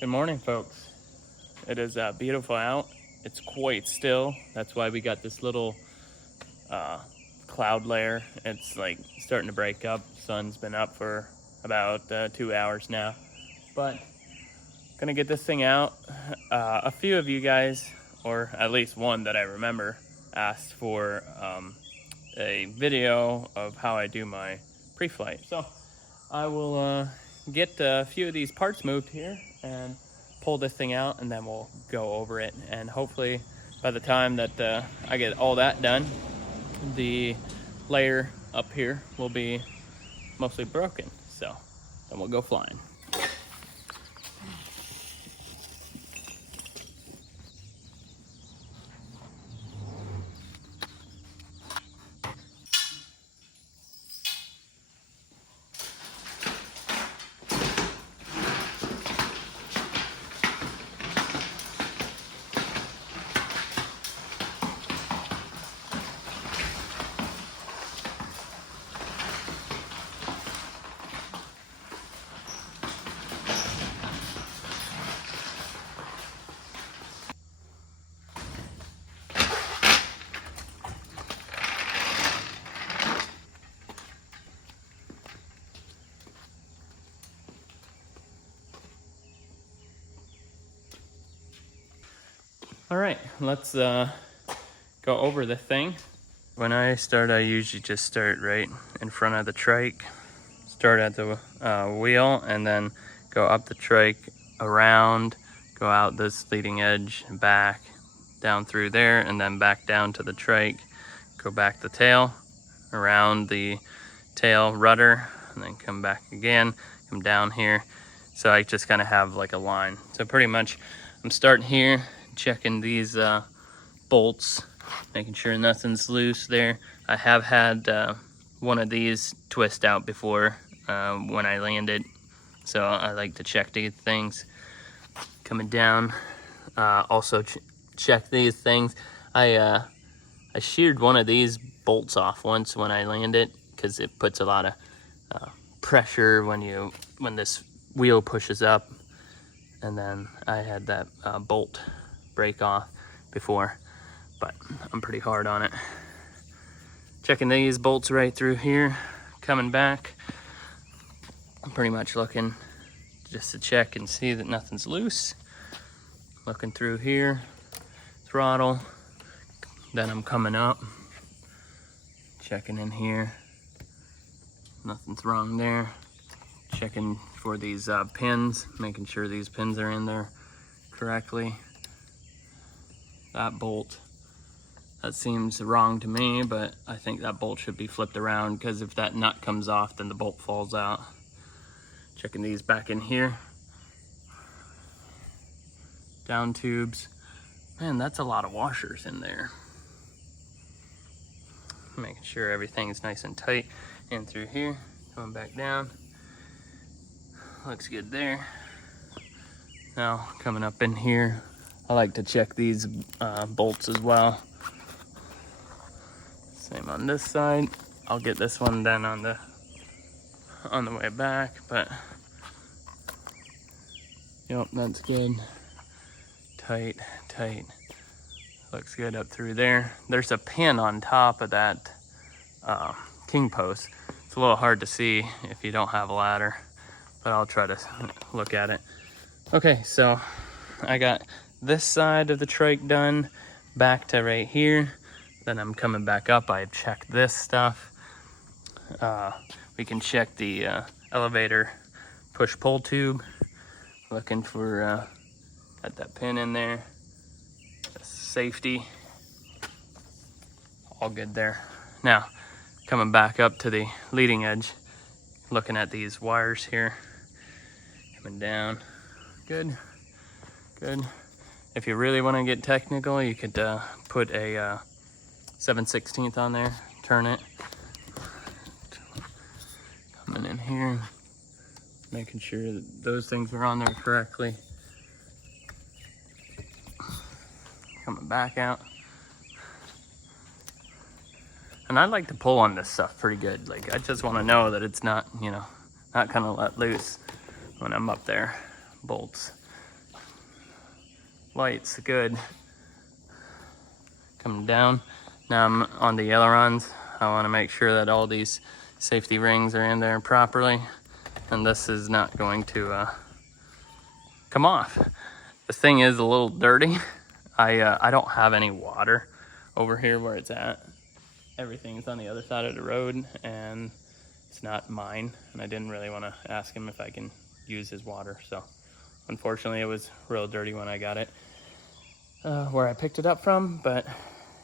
Good morning, folks. It is beautiful out. It's quite still. That's why we got this little cloud layer. It's like starting to break up. Sun's been up for about 2 hours now. But gonna get this thing out. A few of you guys, or at least one that I remember, asked for a video of how I do my pre-flight. So I will get a few of these parts moved here and pull this thing out, and then we'll go over it. And hopefully by the time that I get all that done, the layer up here will be mostly broken. So then we'll go flying. All right, let's go over the thing. When I start, I usually just start right in front of the trike, start at the wheel, and then go up the trike, around, go out this leading edge, back, down through there, and then back down to the trike, go back the tail, around the tail rudder, and then come back again, come down here. So I just kind of have like a line. So pretty much I'm starting here, checking these bolts, making sure nothing's loose there. I have had one of these twist out before when I landed, so I like to check these things. Coming down, also check these things. I sheared one of these bolts off once when I landed, because it puts a lot of pressure when this wheel pushes up, and then I had that bolt break off before, but I'm pretty hard on it. Checking these bolts right through here, coming back. I'm pretty much looking just to check and see that nothing's loose. Looking through here, throttle. Then I'm coming up, checking in here. Nothing's wrong there. Checking for these pins, making sure these pins are in there correctly. That bolt, that seems wrong to me, but I think that bolt should be flipped around, because if that nut comes off, then the bolt falls out. Checking these back in here. Down tubes. Man, that's a lot of washers in there. Making sure everything's nice and tight. In through here, coming back down. Looks good there. Now coming up in here, I like to check these bolts as well. Same on this side. I'll get this one done on the way back, but yep, that's good. Tight. Looks good up through there. There's a pin on top of that king post. It's a little hard to see if you don't have a ladder, but I'll try to look at it. Okay, so I got this side of the trike done, back to right here. Then I'm coming back up. I've checked this stuff. We can check the elevator push-pull tube. Looking for, got that pin in there. Safety. All good there. Now, coming back up to the leading edge, looking at these wires here. Coming down. Good. If you really want to get technical, you could put a 7/16 on there, turn it. Coming in here, making sure that those things are on there correctly. Coming back out. And I like to pull on this stuff pretty good. Like, I just want to know that it's not, not kind of let loose when I'm up there. Bolts. light's good. Coming down. Now I'm on the ailerons. I want to make sure that all these safety rings are in there properly, and this is not going to come off. The thing is a little dirty. I don't have any water over here where it's at. Everything's on the other side of the road, and it's not mine, and I didn't really want to ask him if I can use his water. So unfortunately it was real dirty when I got it where I picked it up from, but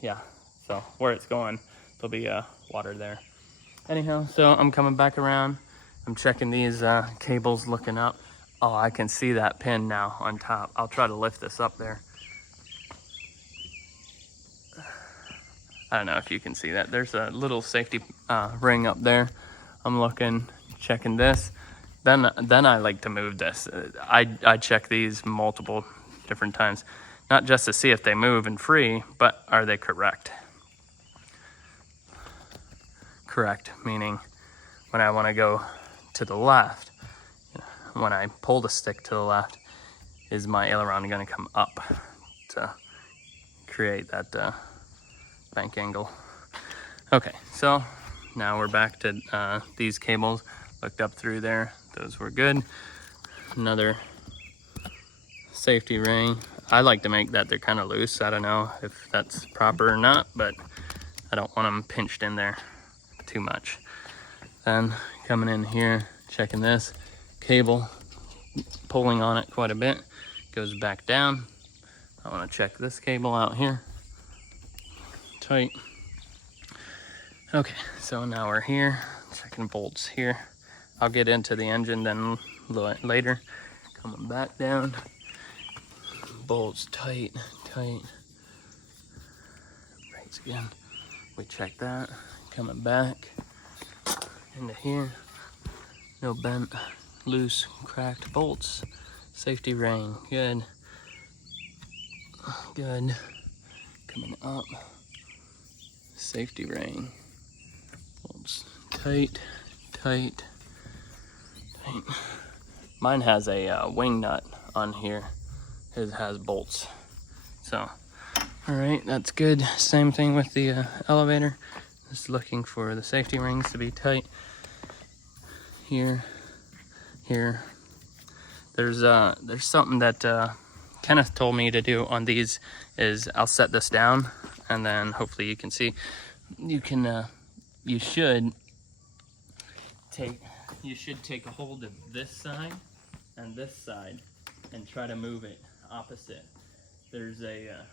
yeah, so where it's going, there'll be water there. Anyhow, so I'm coming back around. I'm checking these cables, looking up. Oh, I can see that pin now on top. I'll try to lift this up there. I don't know if you can see that. There's a little safety ring up there. I'm looking, checking this. Then I like to move this. I check these multiple different times, not just to see if they move and free, but are they correct? Correct, meaning when I want to go to the left, when I pull the stick to the left, is my aileron going to come up to create that bank angle? Okay, so now we're back to these cables. Looked up through there, those were good. Another safety ring. I like to make that they're kind of loose. I don't know if that's proper or not, but I don't want them pinched in there too much. Then coming in here, checking this cable, pulling on it quite a bit, goes back down. I want to check this cable out here, tight. Okay, so now we're here, checking bolts here. I'll get into the engine then later. Coming back down, bolts tight, tight. Brakes again, we check that. Coming back into here, no bent, loose, cracked bolts. Safety ring, good. Good. Coming up, safety ring. Bolts tight, tight, tight. Mine has a wing nut on here. His has bolts. So, all right, that's good. Same thing with the elevator. Just looking for the safety rings to be tight. Here, here. There's something that Kenneth told me to do on these. Is I'll set this down, and then hopefully you can see. You can you should take a hold of this side and this side and try to move it opposite. There's a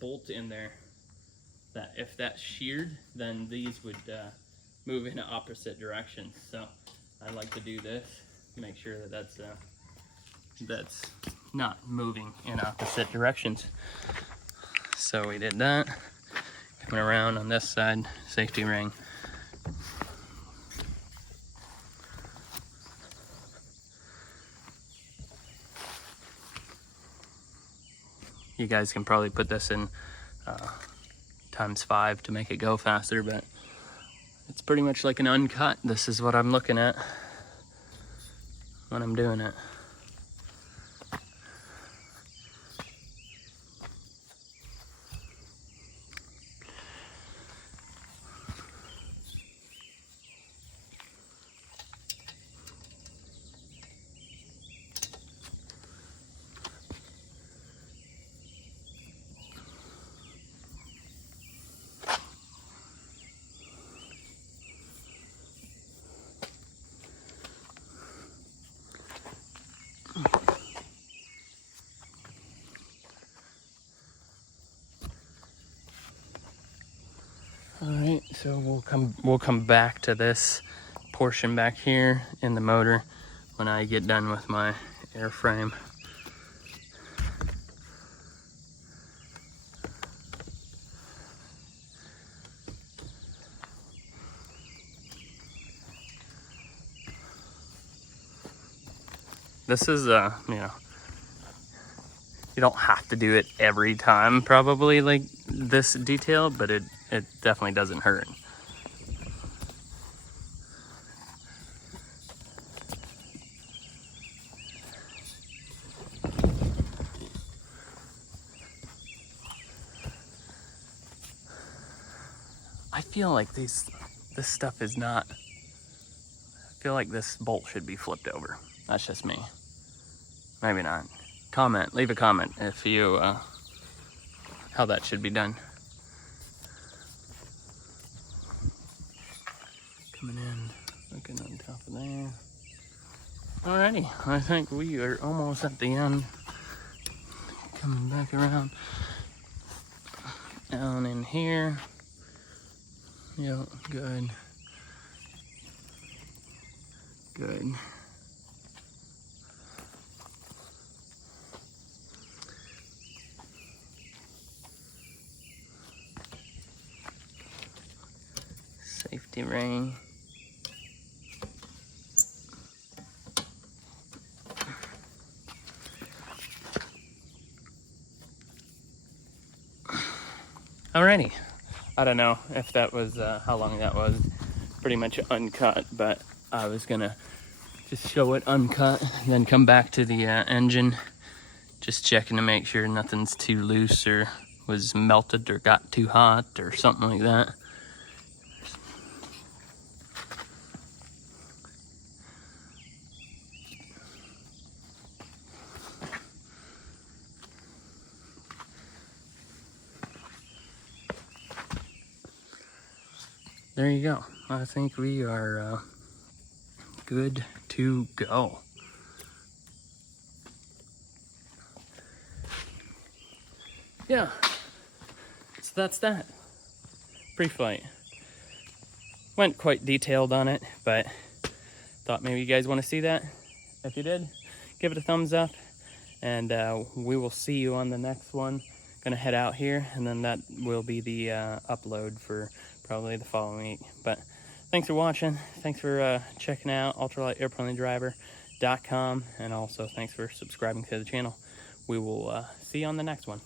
bolt in there that if that's sheared, then these would move in opposite directions. So I like to do this, make sure that that's not moving in opposite directions. So we did that. Coming around on this side, safety ring. You guys can probably put this in ×5 to make it go faster, but it's pretty much like an uncut. This is what I'm looking at when I'm doing it. All right, so we'll come back to this portion back here in the motor when I get done with my airframe. This is you know, you don't have to do it every time probably like this detail, but it definitely doesn't hurt. feel like this stuff is not, I feel like this bolt should be flipped over. That's just me. Maybe not. Leave a comment if you, how that should be done. Coming in, looking on top of there. Alrighty, I think we are almost at the end. Coming back around. Down in here. Yep, good. Good. Safety ring. Alrighty, I don't know if that was how long that was. Pretty much uncut, but I was gonna just show it uncut, then come back to the engine, just checking to make sure nothing's too loose or was melted or got too hot or something like that. There you go. I think we are good to go. Yeah, so that's that. Pre-flight. Went quite detailed on it, but thought maybe you guys want to see that. If you did, give it a thumbs up, and we will see you on the next one. Gonna head out here, and then that will be the upload for probably the following week. But thanks for watching. Thanks for checking out ultralightairplanedriver.com, and also thanks for subscribing to the channel. We will see you on the next one.